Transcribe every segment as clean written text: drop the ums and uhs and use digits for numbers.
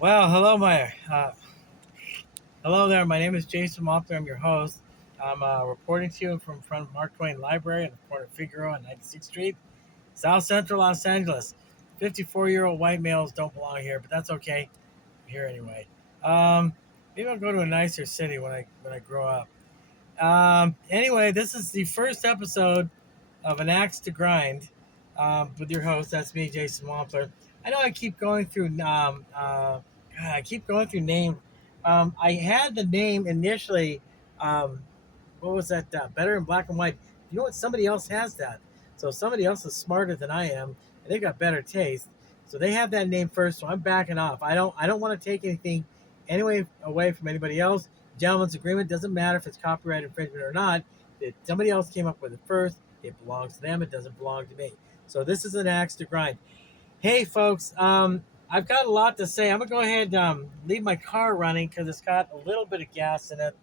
Well, hello there. My name is Jason Moffler. I'm your host. I'm reporting to you from front of Mark Twain Library in the corner of Figueroa on 96th Street, South Central Los Angeles. 54-year-old white males don't belong here, but that's okay. I'm here anyway. Um, Maybe I'll go to a nicer city when I grow up. Anyway, this is the first episode of An Axe to Grind with your host. That's me, Jason Wampler. I know I keep going through. I keep going through name. I had the name initially. Um, what was that? Better in Black and White. You know what? Somebody else has that. So somebody else is smarter than I am, and they got better taste. So they have that name first. So I'm backing off. I don't want to take anything anyway away from anybody else. Gentleman's agreement doesn't matter if it's copyright infringement or not. If somebody else came up with it first, it belongs to them. It doesn't belong to me. So this is an axe to grind. Hey, folks. I've got a lot to say. I'm gonna go ahead and leave my car running because it's got a little bit of gas in it.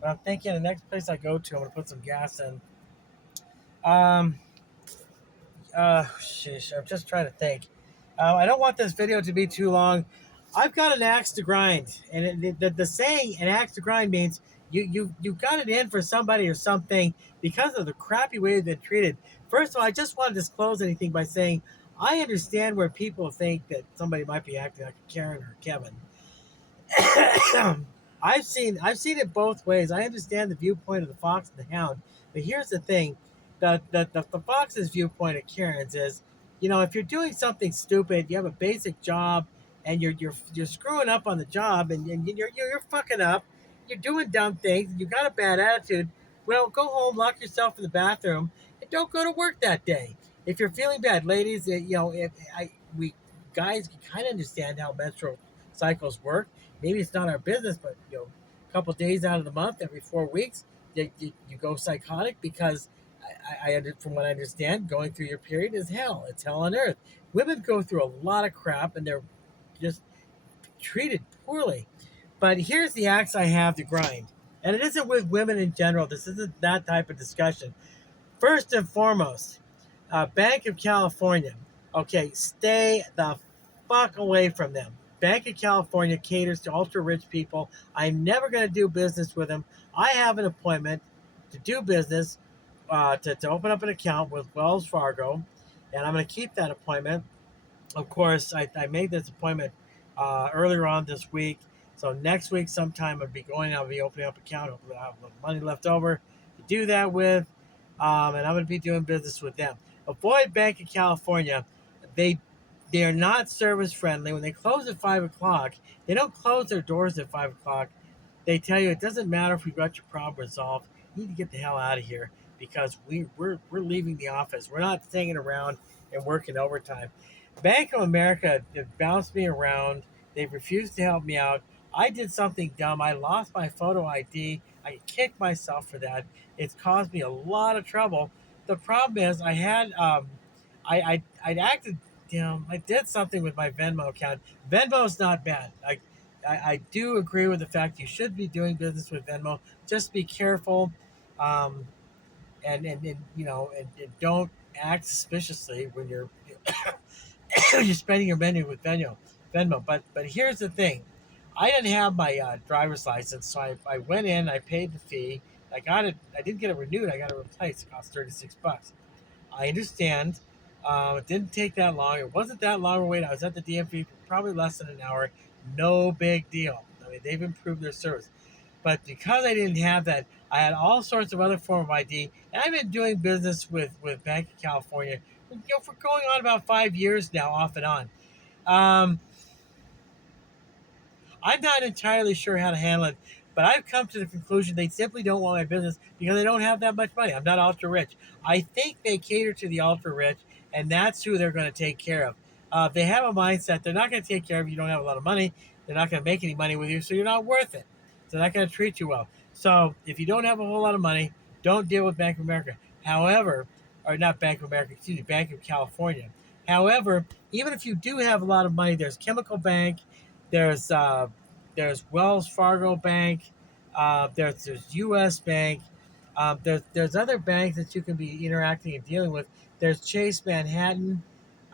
But I'm thinking the next place I go to, I'm gonna put some gas in. Um, Sheesh, I'm just trying to think. I don't want this video to be too long. I've got an axe to grind, and the saying "an axe to grind" means you got it in for somebody or something because of the crappy way they've been treated. First of all, I just want to disclose anything by saying I understand where people think that somebody might be acting like a Karen or Kevin. I've seen it both ways. I understand the viewpoint of the fox and the hound, but here's the thing: the fox's viewpoint of Karen's is, if you're doing something stupid, you have a basic job, and you're screwing up on the job, and you're fucking up, you're doing dumb things, you got a bad attitude. Well, go home, lock yourself in the bathroom, and don't go to work that day. If you're feeling bad, ladies, if I we guys can kind of understand how menstrual cycles work. Maybe it's not our business, but a couple days out of the month, every 4 weeks, you go psychotic because from what I understand, going through your period is hell. It's hell on earth. Women go through a lot of crap and they're just treated poorly. But here's the axe I have to grind. And it isn't with women in general. This isn't that type of discussion. First and foremost, Bank of California. Okay, stay the fuck away from them. Bank of California caters to ultra rich people. I'm never going to do business with them. I have an appointment to do business, to open up an account with Wells Fargo, and I'm going to keep that appointment. Of course, I made this appointment earlier on this week. So next week sometime I'll be opening up an account. I'll have money left over to do that with, and I'm going to be doing business with them. Avoid Bank of California. They they are not service friendly. When they close at 5 o'clock, they don't close their doors at 5 o'clock. They tell you it doesn't matter if we got your problem resolved. You need to get the hell out of here because we're leaving the office. We're not staying around and working overtime. Bank of America, they bounced me around. They've refused to help me out. I did something dumb. I lost my photo ID. I kicked myself for that. It's caused me a lot of trouble. The problem is I had I acted, I did something with my Venmo account. Venmo's not bad. I do agree with the fact you should be doing business with Venmo. Just be careful, um, and don't act suspiciously when you're you're spending your money with Venmo. But here's the thing: I didn't have my driver's license, so I went in, I paid the fee, I got it. I didn't get it renewed. I got it replaced. It cost $36. I understand. It didn't take that long. It wasn't that long a wait. I was at the DMV for probably less than an hour. No big deal. I mean, they've improved their service. But because I didn't have that, I had all sorts of other form of ID, and I've been doing business with Bank of California, for going on about 5 years now, off and on. Um, I'm not entirely sure how to handle it, but I've come to the conclusion they simply don't want my business because they don't have that much money. I'm not ultra rich. I think they cater to the ultra rich, and that's who they're going to take care of. They have a mindset they're not going to take care of you. You don't have a lot of money. They're not going to make any money with you, so you're not worth it. So they're not going to treat you well. So if you don't have a whole lot of money, don't deal with Bank of America. However, or not Bank of America, excuse me, Bank of California. However, even if you do have a lot of money, there's Chemical Bank, there's Wells Fargo Bank, there's U.S. Bank, there's other banks that you can be interacting and dealing with. There's Chase Manhattan.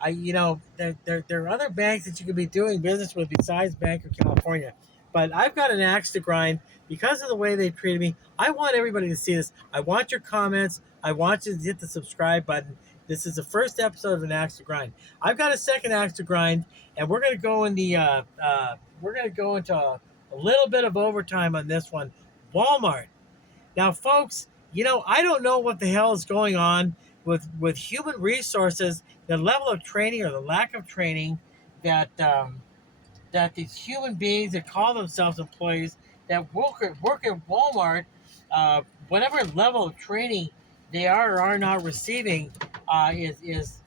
There are other banks that you could be doing business with besides Bank of California. But I've got an axe to grind because of the way they treated me. I want everybody to see this. I want your comments. I want you to hit the subscribe button. This is the first episode of an axe to grind. I've got a second axe to grind, and we're going to go in the we're going to go into a little bit of overtime on this one. Walmart. Now, folks, I don't know what the hell is going on with human resources, the level of training or the lack of training that that these human beings that call themselves employees that work at Walmart, whatever level of training they are or are not receiving, is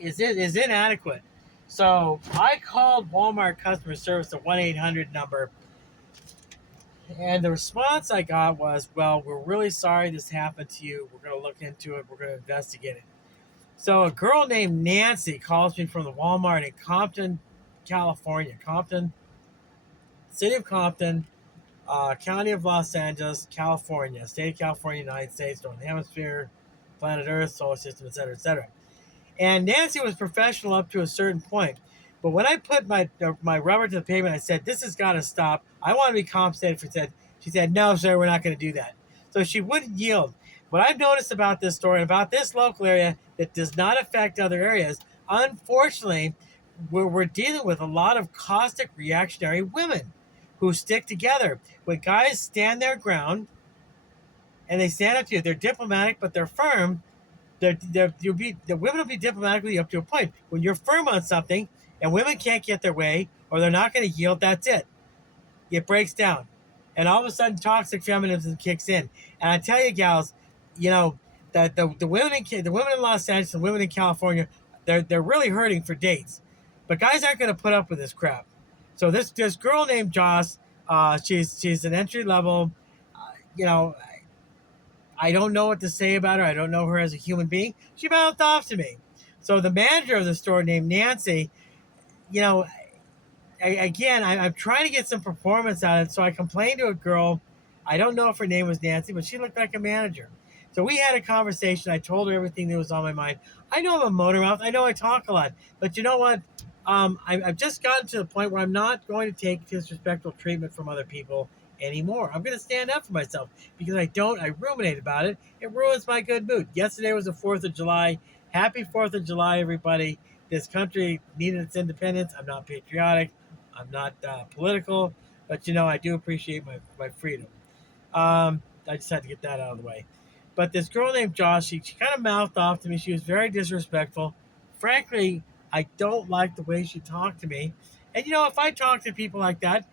inadequate. So I called Walmart customer service, the 1-800 number, and the response I got was, "Well, we're really sorry this happened to you. We're going to look into it. We're going to investigate it." So a girl named Nancy calls me from the Walmart in Compton, California. Compton, city of Compton, county of Los Angeles, California, state of California, United States, Northern Hemisphere, planet Earth, solar system, etc., etc. And Nancy was professional up to a certain point. But when I put my rubber to the pavement, I said, "This has got to stop. I want to be compensated for that." She said, "No, sir, we're not going to do that." So she wouldn't yield. What I've noticed about this story, about this local area that does not affect other areas, unfortunately, we're dealing with a lot of caustic, reactionary women who stick together. When guys stand their ground and they stand up to you, they're diplomatic, but they're firm. The women will be diplomatically up to a point. When you're firm on something and women can't get their way or they're not going to yield, that's it. It breaks down. And all of a sudden, toxic feminism kicks in. And I tell you, gals, that the women in Los Angeles and women in California, they're really hurting for dates. But guys aren't going to put up with this crap. So this girl named Joss, she's an entry level, you know, I don't know what to say about her. I don't know her as a human being. She mouthed off to me. So the manager of the store named Nancy, you know, I'm trying to get some performance out of it. So I complained to a girl. I don't know if her name was Nancy, but she looked like a manager. So we had a conversation. I told her everything that was on my mind. I know I'm a motor mouth. I know I talk a lot. But you know what? I've just gotten to the point where I'm not going to take disrespectful treatment from other people anymore. I'm going to stand up for myself because I ruminate about it. It ruins my good mood. Yesterday was the 4th of July. Happy 4th of July, everybody. This country needed its independence. I'm not patriotic. I'm not political, but I do appreciate my freedom. I just had to get that out of the way. But this girl named Josh, she kind of mouthed off to me. She was very disrespectful. Frankly, I don't like the way she talked to me. And if I talk to people like that,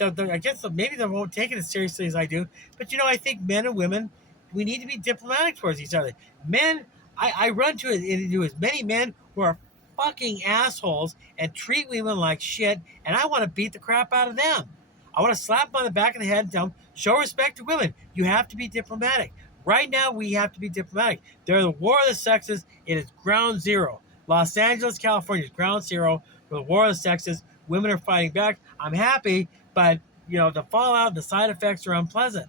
I guess maybe they won't take it as seriously as I do. But I think men and women, we need to be diplomatic towards each other. Men, I run into as many men who are fucking assholes and treat women like shit, and I want to beat the crap out of them. I want to slap them on the back of the head and tell them, show respect to women. You have to be diplomatic. Right now, we have to be diplomatic. They're the war of the sexes. It is ground zero. Los Angeles, California is ground zero for the war of the sexes. Women are fighting back. I'm happy, but the fallout, the side effects are unpleasant.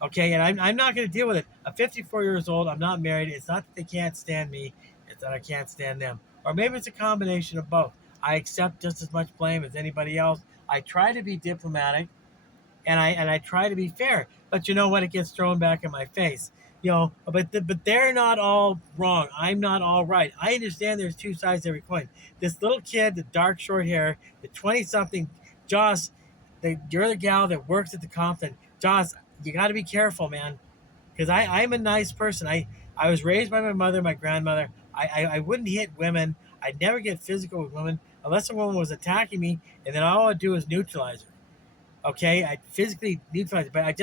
Okay, and I'm not going to deal with it. I'm 54 years old. I'm not married. It's not that they can't stand me. It's that I can't stand them. Or maybe it's a combination of both. I accept just as much blame as anybody else. I try to be diplomatic, and I try to be fair. But you know what? It gets thrown back in my face. But they're not all wrong. I'm not all right. I understand there's two sides to every coin. This little kid, the dark short hair, the 20-something, Joss, you're the gal that works at the Compton. Joss, you got to be careful, man, because I'm a nice person. I was raised by my mother, my grandmother. I wouldn't hit women. I'd never get physical with women unless a woman was attacking me, and then all I'd do is neutralize her. Okay, I physically neutralize her, but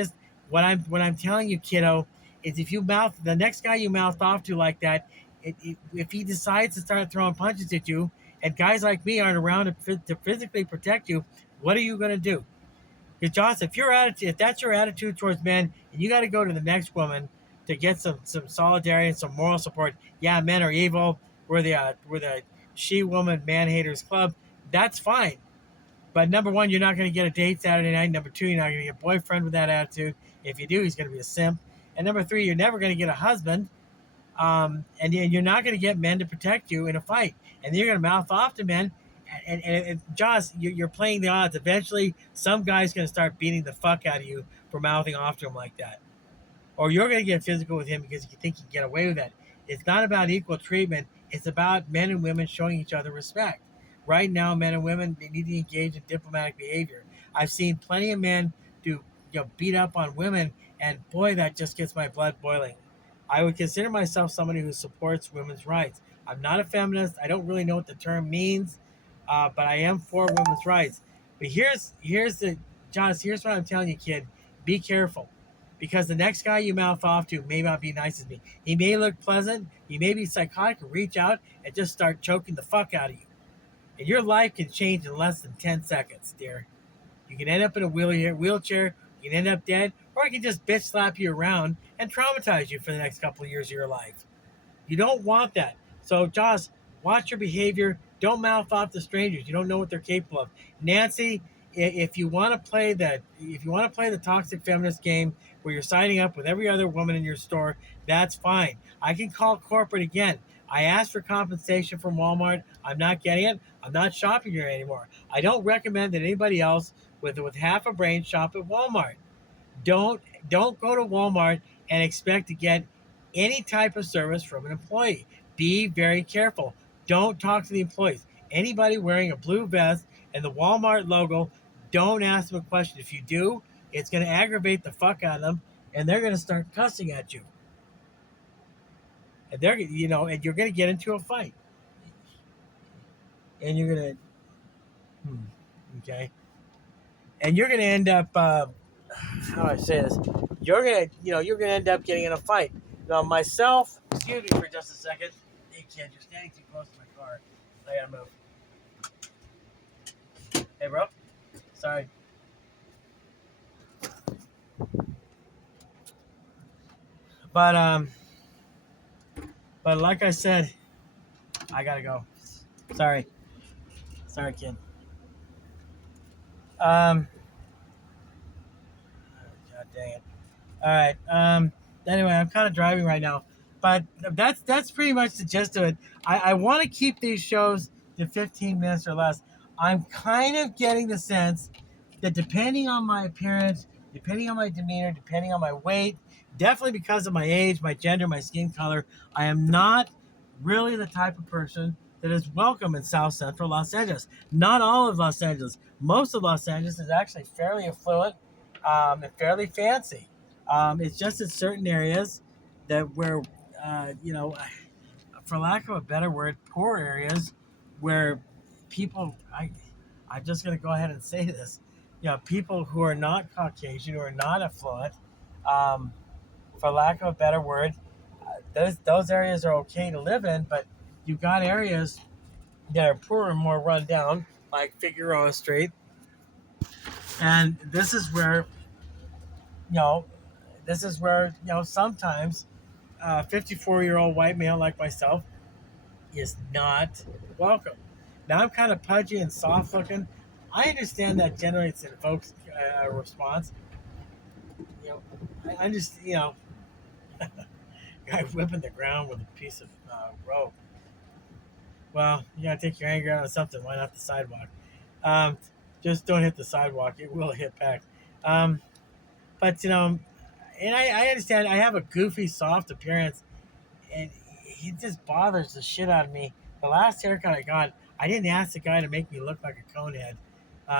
what I'm telling you, kiddo, is if you mouth the next guy you mouth off to like that, if he decides to start throwing punches at you, and guys like me aren't around to physically protect you, what are you going to do? Because Josh, if that's your attitude towards men, and you got to go to the next woman to get some solidarity and some moral support. Yeah, men are evil. We're the she-woman man-haters club. That's fine. But number one, you're not going to get a date Saturday night. Number two, you're not going to get a boyfriend with that attitude. If you do, he's going to be a simp. And number three, you're never going to get a husband And you're not going to get men to protect you in a fight, and you're going to mouth off to men. And Josh, you're playing the odds. Eventually, some guy's going to start beating the fuck out of you for mouthing off to him like that, or you're going to get physical with him because you think you can get away with it. It's not about equal treatment. It's about men and women showing each other respect. Right now, men and women, they need to engage in diplomatic behavior. I've seen plenty of men do beat up on women, and boy, that just gets my blood boiling. I would consider myself somebody who supports women's rights. I'm not a feminist. I don't really know what the term means, but I am for women's rights. But here's what I'm telling you, kid. Be careful, because the next guy you mouth off to may not be nice as me. He may look pleasant. He may be psychotic. Reach out and just start choking the fuck out of you, and your life can change in less than 10 seconds, dear. You can end up in a wheelchair. You can end up dead, or I can just bitch slap you around and traumatize you for the next couple of years of your life. You don't want that. So, Josh, watch your behavior. Don't mouth off to strangers. You don't know what they're capable of. Nancy, if you want to play the toxic feminist game where you're signing up with every other woman in your store, that's fine. I can call corporate again. I asked for compensation from Walmart. I'm not getting it. I'm not shopping here anymore. I don't recommend that anybody else with half a brain shop at Walmart. Don't don't go to Walmart and expect to get any type of service from an employee. Be very careful. Don't talk to the employees. Anybody wearing a blue vest and the Walmart logo, don't ask them a question. If you do, it's going to aggravate the fuck out of them, and they're going to start cussing at you. And and you're going to get into a fight, and you're going to, okay, and you're going to end up. How do I say this? You're gonna end up getting in a fight. Now, myself, excuse me for just a second. Hey, kid, you're standing too close to my car. I gotta move. Hey, bro. Sorry. But but like I said, I gotta go. Sorry, kid. Um, God dang it. All right. Anyway, I'm kind of driving right now, but that's pretty much the gist of it. I want to keep these shows to 15 minutes or less. I'm kind of getting the sense that depending on my appearance, depending on my demeanor, depending on my weight, definitely because of my age, my gender, my skin color, I am not really the type of person that is welcome in South Central Los Angeles. Not all of Los Angeles. Most of Los Angeles is actually fairly affluent and fairly fancy. It's just in certain areas that where, for lack of a better word, poor areas where people, I'm just going to go ahead and say this, people who are not Caucasian, who are not affluent, um, for lack of a better word, those areas are okay to live in, but you've got areas that are poorer and more run down, like Figueroa Street, and you know, this is where sometimes a 54-year-old white male like myself is not welcome. Now I'm kind of pudgy and soft looking. I understand that generates and evokes a response. You know, I just guy whipping the ground with a piece of rope. Well, you gotta take your anger out on something. Why not the sidewalk? Um, just don't hit the sidewalk; it will hit back. Um, but and I understand. I have a goofy, soft appearance, and it just bothers the shit out of me. The last haircut I got, I didn't ask the guy to make me look like a conehead.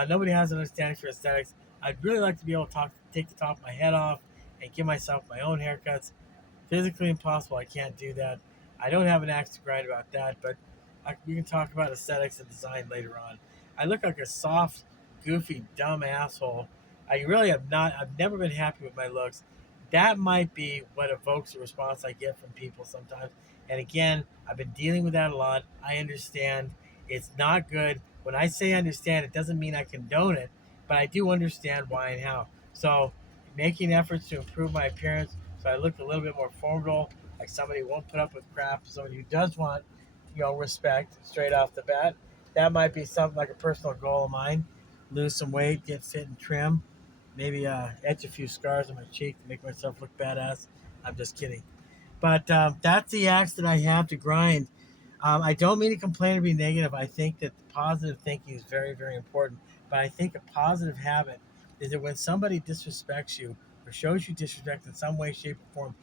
Nobody has an understanding for aesthetics. I'd really like to be able to take the top of my head off and give myself my own haircuts. Physically impossible. I can't do that. I don't have an axe to grind about that, but we can talk about aesthetics and design later on. I look like a soft, goofy, dumb asshole. I really have not. I've never been happy with my looks. That might be what evokes the response I get from people sometimes. And again, I've been dealing with that a lot. I understand it's not good. When I say understand, it doesn't mean I condone it, but I do understand why and how. So, making efforts to improve my appearance so I look a little bit more formidable, like somebody who won't put up with crap, somebody who does want, respect straight off the bat. That might be something like a personal goal of mine. Lose some weight, get fit and trim, maybe etch a few scars on my cheek to make myself look badass. I'm just kidding. But that's the axe that I have to grind. I don't mean to complain or be negative. I think that positive thinking is very, very important. But I think a positive habit is that when somebody disrespects you or shows you disrespect in some way, shape, or form,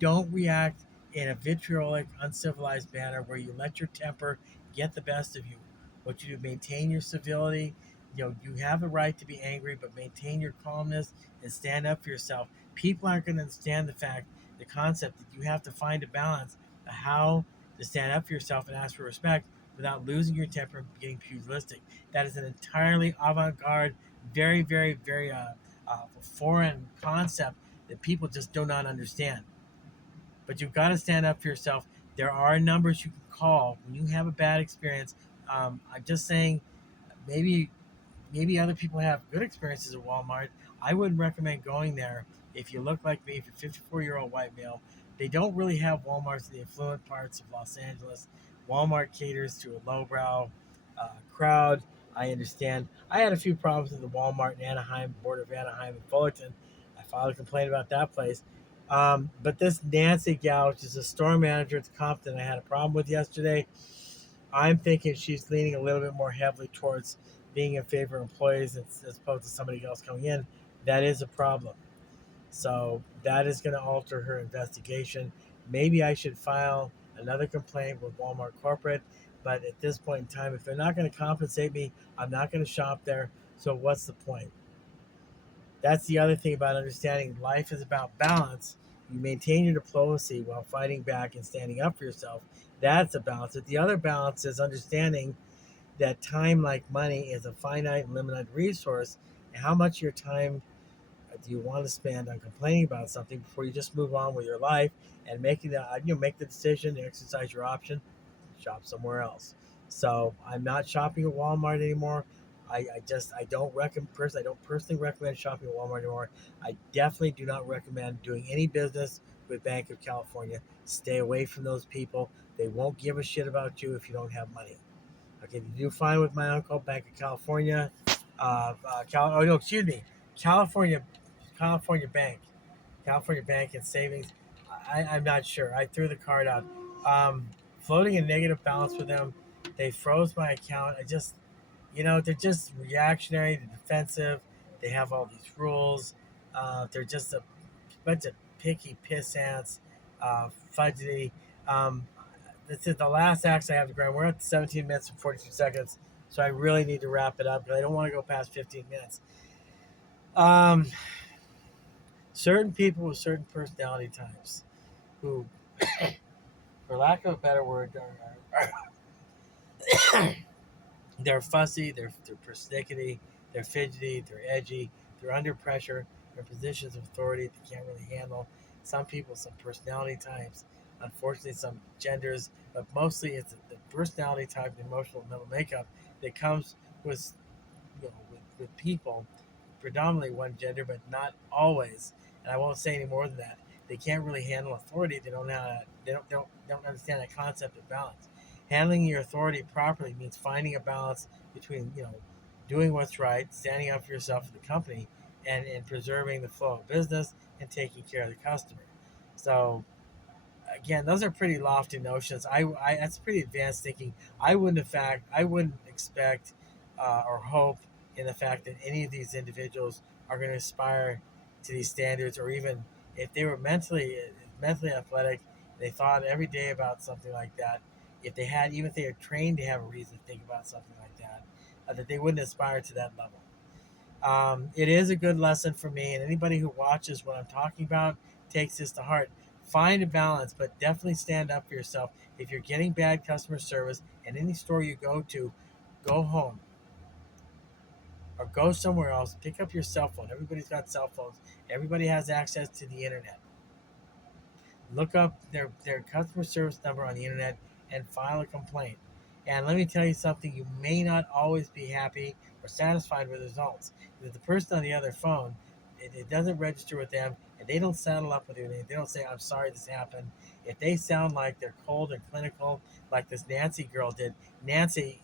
don't react in a vitriolic, uncivilized manner where you let your temper get the best of you. What you do, maintain your civility. You have the right to be angry, but maintain your calmness and stand up for yourself. People aren't going to understand the concept that you have to find a balance of how to stand up for yourself and ask for respect without losing your temper and getting pugilistic. That is an entirely avant-garde, very, very, very foreign concept that people just do not understand. But you've got to stand up for yourself. There are numbers you can call when you have a bad experience. I'm just saying, maybe maybe other people have good experiences at Walmart. I wouldn't recommend going there if you look like me, if you're a 54-year-old white male. They don't really have Walmarts in the affluent parts of Los Angeles. Walmart caters to a lowbrow crowd. I understand. I had a few problems with the Walmart in Anaheim, border of Anaheim and Fullerton. I filed a complaint about that place. But this Nancy gal, which is a store manager at Compton, I had a problem with yesterday. I'm thinking she's leaning a little bit more heavily towards being in favor of employees as opposed to somebody else coming in. That is a problem. So that is going to alter her investigation. Maybe I should file another complaint with Walmart Corporate. But at this point in time, if they're not going to compensate me, I'm not going to shop there. So what's the point? That's the other thing about understanding life is about balance. You maintain your diplomacy while fighting back and standing up for yourself. That's a balance. But the other balance is understanding that time, like money, is a finite and limited resource. And how much of your time do you want to spend on complaining about something before you just move on with your life and make the decision to exercise your option, shop somewhere else. So I'm not shopping at Walmart anymore. I don't recommend personally. I don't personally recommend shopping at Walmart anymore. I definitely do not recommend doing any business with Bank of California. Stay away from those people. They won't give a shit about you if you don't have money. Okay, you do fine with my uncle, Bank of California. Oh no, excuse me, California, California Bank, California Bank and Savings. I'm not sure. I threw the card out. Um, Floating a negative balance with them. They froze my account. They're just reactionary, they're defensive. They have all these rules. They're just a bunch of picky pissants, fudgy. Um, this is the last axe I have to grind. We're at 17 minutes and 42 seconds, so I really need to wrap it up because I don't want to go past 15 minutes. Um, Certain people with certain personality types who, for lack of a better word, they're fussy, they're persnickety, they're fidgety, they're edgy, they're under pressure, they're in positions of authority they can't really handle. Some people, some personality types, unfortunately, some genders, but mostly it's the personality type, the emotional and mental makeup that comes with with people, predominantly one gender, but not always. And I won't say any more than that. They can't really handle authority. They don't know how to, they don't understand that concept of balance. Handling your authority properly means finding a balance between doing what's right, standing up for yourself and the company, and preserving the flow of business and taking care of the customer. So again, those are pretty lofty notions. That's pretty advanced thinking. I wouldn't expect or hope in the fact that any of these individuals are going to aspire to these standards, or even if they were mentally athletic, they thought every day about something like that. If they had, even if they are trained to have a reason to think about something like that they wouldn't aspire to that level. It is a good lesson for me, and anybody who watches what I'm talking about takes this to heart. Find a balance, but definitely stand up for yourself. If you're getting bad customer service in any store you go to, go home or go somewhere else. Pick up your cell phone. Everybody's got cell phones. Everybody has access to the internet. Look up their customer service number on the internet and file a complaint. And let me tell you something, you may not always be happy or satisfied with the results. If the person on the other phone, it doesn't register with them, and they don't saddle up with you, they don't say, I'm sorry this happened. If they sound like they're cold and clinical, like this Nancy girl did, Nancy,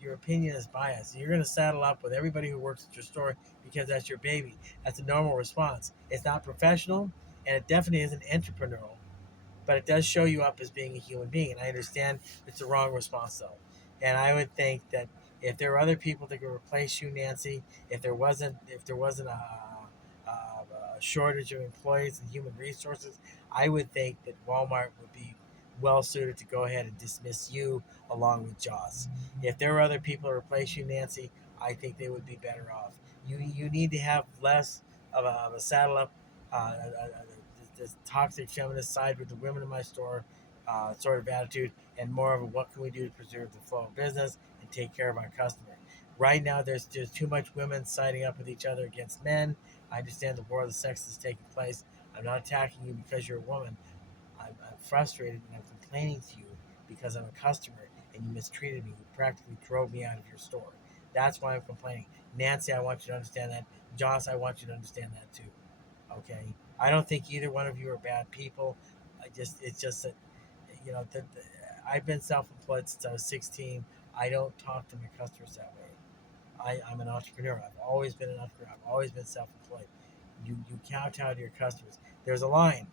your opinion is biased. You're going to saddle up with everybody who works at your store because that's your baby. That's a normal response. It's not professional, and it definitely isn't entrepreneurial. but it does show you up as being a human being. And I understand it's the wrong response though. And I would think that if there were other people that could replace you, Nancy, if there wasn't a shortage of employees and human resources, I would think that Walmart would be well suited to go ahead and dismiss you along with Jaws. If there were other people to replace you, Nancy, I think they would be better off. You need to have less of a saddle up, this toxic feminist side with the women in my store sort of attitude, and more of a what can we do to preserve the flow of business and take care of our customer. Right now, there's too much women siding up with each other against men. I understand the war of the sexes is taking place. I'm not attacking you because you're a woman. I'm frustrated and I'm complaining to you because I'm a customer and you mistreated me. You practically drove me out of your store. That's why I'm complaining. Nancy, I want you to understand that. Joss, I want you to understand that too. Okay? I don't think either one of you are bad people. It's just that, I've been self-employed since I was 16. I don't talk to my customers that way. I'm an entrepreneur. I've always been an entrepreneur. I've always been self-employed. You kowtow to your customers. There's a line.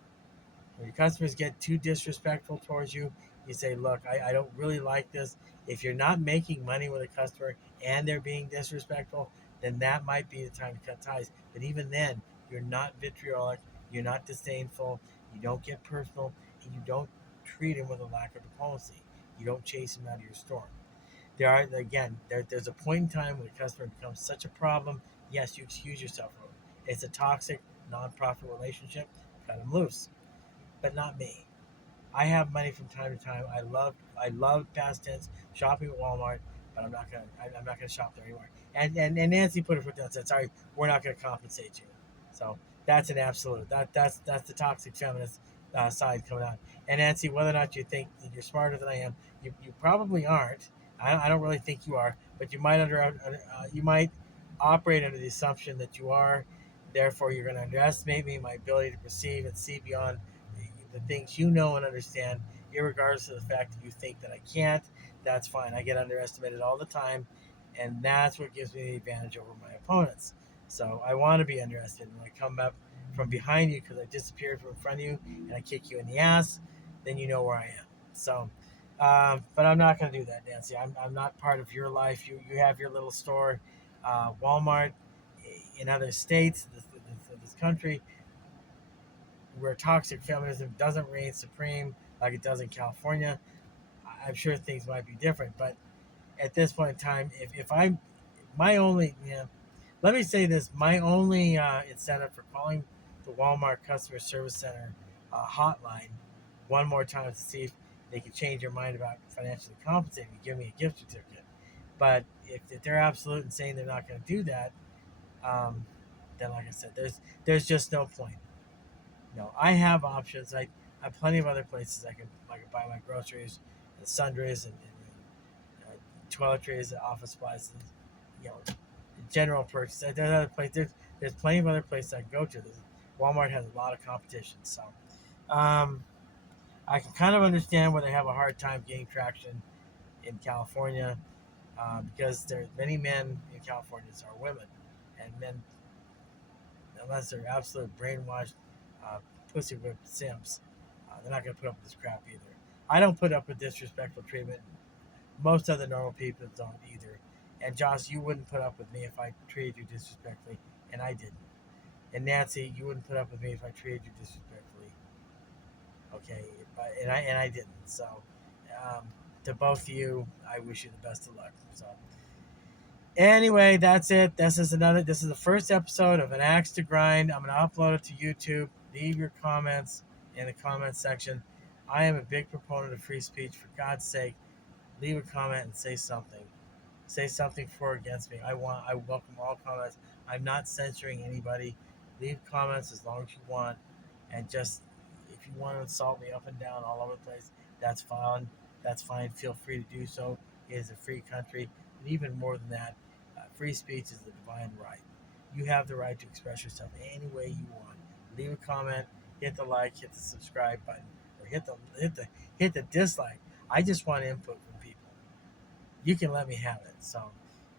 When your customers get too disrespectful towards you, you say, look, I don't really like this. If you're not making money with a customer and they're being disrespectful, then that might be the time to cut ties. But even then, you're not vitriolic, you're not disdainful, you don't get personal, and you don't treat them with a lack of diplomacy. You don't chase them out of your store. There's a point in time when a customer becomes such a problem. Yes, you excuse yourself from it. It's a toxic, non-profit relationship. Cut them loose, but not me. I have money from time to time. I love past tense shopping at Walmart, but I'm not gonna shop there anymore. And Nancy put her foot down and said, "Sorry, we're not gonna compensate you." So that's an absolute. That's the toxic feminist side coming out. And Nancy, whether or not you think that you're smarter than I am, you probably aren't. I don't really think you are, but you might operate under the assumption that you are. Therefore, you're going to underestimate me, my ability to perceive and see beyond the things you know and understand, regardless of the fact that you think that I can't. That's fine. I get underestimated all the time, and that's what gives me the advantage over my opponents. So I want to be underestimated. When I come up from behind you because I disappeared from in front of you and I kick you in the ass, then you know where I am. So, but I'm not going to do that, Nancy. I'm not part of your life. You have your little store, Walmart, in other states, this country, where toxic feminism doesn't reign supreme like it does in California. I'm sure things might be different, but at this point in time, if I'm my only, let me say this, my only incentive for calling the Walmart customer service center hotline one more time to see if they can change their mind about financially compensating me, give me a gift certificate. But if they're absolute and saying they're not going to do that, um, then like I said, there's just no point. No, I have options. I have plenty of other places I can buy my groceries and sundries toiletries, office supplies, and, you know, general purchases. There's plenty of other places I can go to. Walmart has a lot of competition, so um, I can kind of understand where they have a hard time getting traction in California because there's many men in California that are women, and men, unless they're absolute brainwashed pussy whipped simps, they're not going to put up with this crap either. I don't put up with disrespectful treatment. Most other normal people don't either. And Josh, you wouldn't put up with me if I treated you disrespectfully, and I didn't. And Nancy, you wouldn't put up with me if I treated you disrespectfully. Okay, and I didn't. So, um, to both of you, I wish you the best of luck. So, anyway, that's it. This is the first episode of An Axe to Grind. I'm gonna upload it to YouTube. Leave your comments in the comment section. I am a big proponent of free speech. For God's sake, leave a comment and say something. Say something for or against me. I welcome all comments. I'm not censoring anybody. Leave comments as long as you want, and just if you want to insult me up and down all over the place, that's fine. That's fine. Feel free to do so. It is a free country, and even more than that, free speech is the divine right. You have the right to express yourself any way you want. Leave a comment, hit the like, hit the subscribe button, or hit the dislike. I just want input from people. You can let me have it. So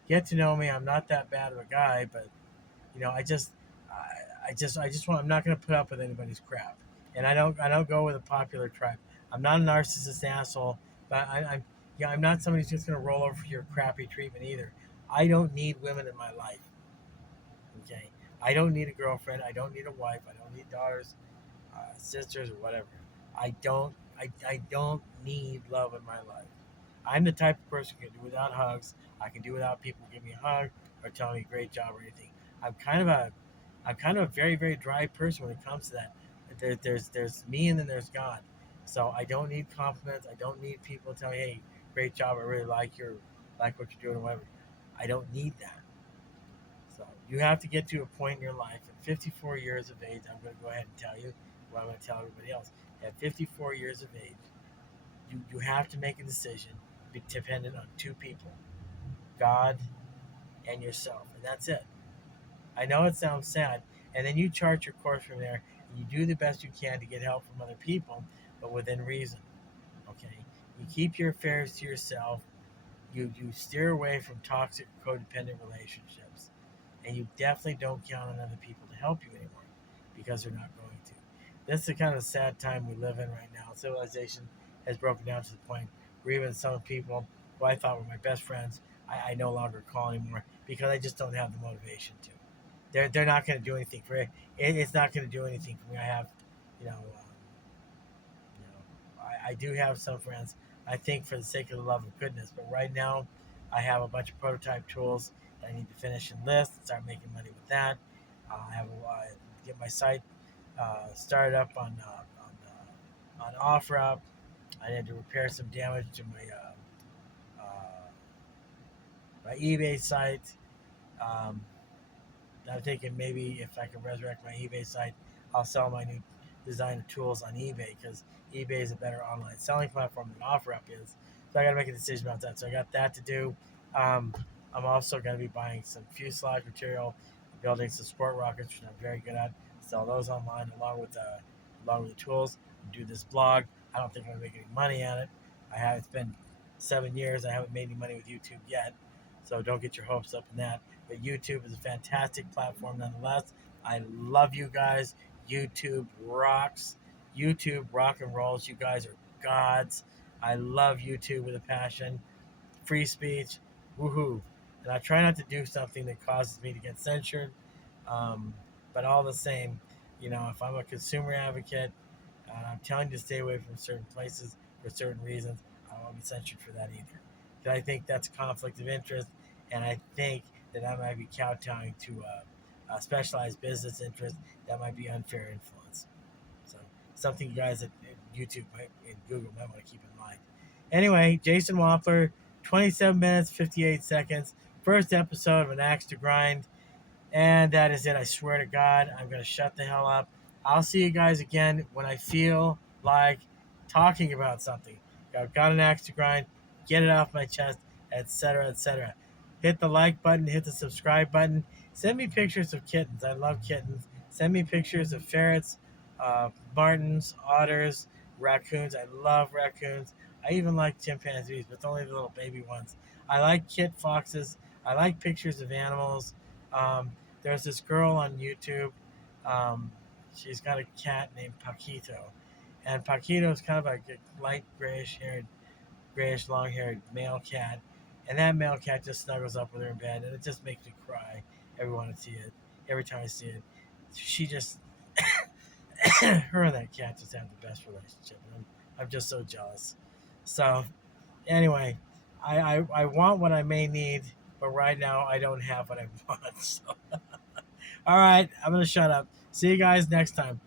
get to know me. I'm not that bad of a guy, but I just want. I'm not going to put up with anybody's crap. and I don't go with a popular tribe. I'm not a narcissist asshole, but I'm yeah, I'm not somebody who's just gonna roll over for your crappy treatment either. I don't need women in my life. Okay, I don't need a girlfriend. I don't need a wife. I don't need daughters, sisters, or whatever. I don't need love in my life. I'm the type of person who can do without hugs. I can do without people give me a hug or tell me great job or anything. I'm kind of a I'm kind of a very, very dry person when it comes to that. There's me and then there's God. So I don't need compliments. I don't need people to tell me, hey, great job. I really like what you're doing or whatever. I don't need that. So you have to get to a point in your life at 54 years of age. I'm going to go ahead and tell you what I'm going to tell everybody else. At 54 years of age, you have to make a decision dependent on two people, God and yourself. And that's it. I know it sounds sad. And then you chart your course from there and you do the best you can to get help from other people, but within reason. Okay? You keep your affairs to yourself. You steer away from toxic codependent relationships. And you definitely don't count on other people to help you anymore because they're not going to. This is the kind of sad time we live in right now. Civilization has broken down to the point where even some people who I thought were my best friends, I no longer call anymore because I just don't have the motivation to. They're not going to do anything for it. It's not going to do anything for me. I have, you know, I do have some friends. I think for the sake of the love of goodness, but right now, I have a bunch of prototype tools that I need to finish and list and start making money with that. I have get my site started up on OfferUp. I had to repair some damage to my eBay site. Um, I'm thinking maybe if I can resurrect my eBay site, I'll sell my new design tools on eBay because eBay is a better online selling platform than OfferUp is. So I got to make a decision about that. So I got that to do. Um, I'm also going to be buying some fuselage material, building some sport rockets, which I'm very good at. Sell those online along with the tools. Do this blog. I don't think I'm going to make any money at it. I have it's been 7 years. I haven't made any money with YouTube yet, so don't get your hopes up in that. But YouTube is a fantastic platform nonetheless. I love you guys. YouTube rocks. YouTube rock and rolls. You guys are gods. I love YouTube with a passion. Free speech. Woohoo. And I try not to do something that causes me to get censored. Um, but all the same, if I'm a consumer advocate and I'm telling you to stay away from certain places for certain reasons, I won't be censored for that either. Because I think that's a conflict of interest, and I think that I might be kowtowing to a specialized business interest that might be unfair influence. So something you guys at YouTube and Google might want to keep in mind. Anyway, Jason Wampler, 27 minutes, 58 seconds. First episode of An Axe to Grind. And that is it. I swear to God, I'm going to shut the hell up. I'll see you guys again when I feel like talking about something. I've got an axe to grind, get it off my chest, etc., etc. Hit the like button, hit the subscribe button. Send me pictures of kittens. I love kittens. Send me pictures of ferrets, martins, otters, raccoons. I love raccoons. I even like chimpanzees, but only the little baby ones. I like kit foxes. I like pictures of animals. Um, there's this girl on YouTube. Um, she's got a cat named Paquito, and Paquito is kind of like a light grayish long-haired male cat, and that male cat just snuggles up with her in bed, and it just makes me cry every time I see it. She just, her and that cat just have the best relationship, and I'm just so jealous. So anyway, I want what I may need, but right now I don't have what I want. So. All right, I'm gonna shut up. See you guys next time.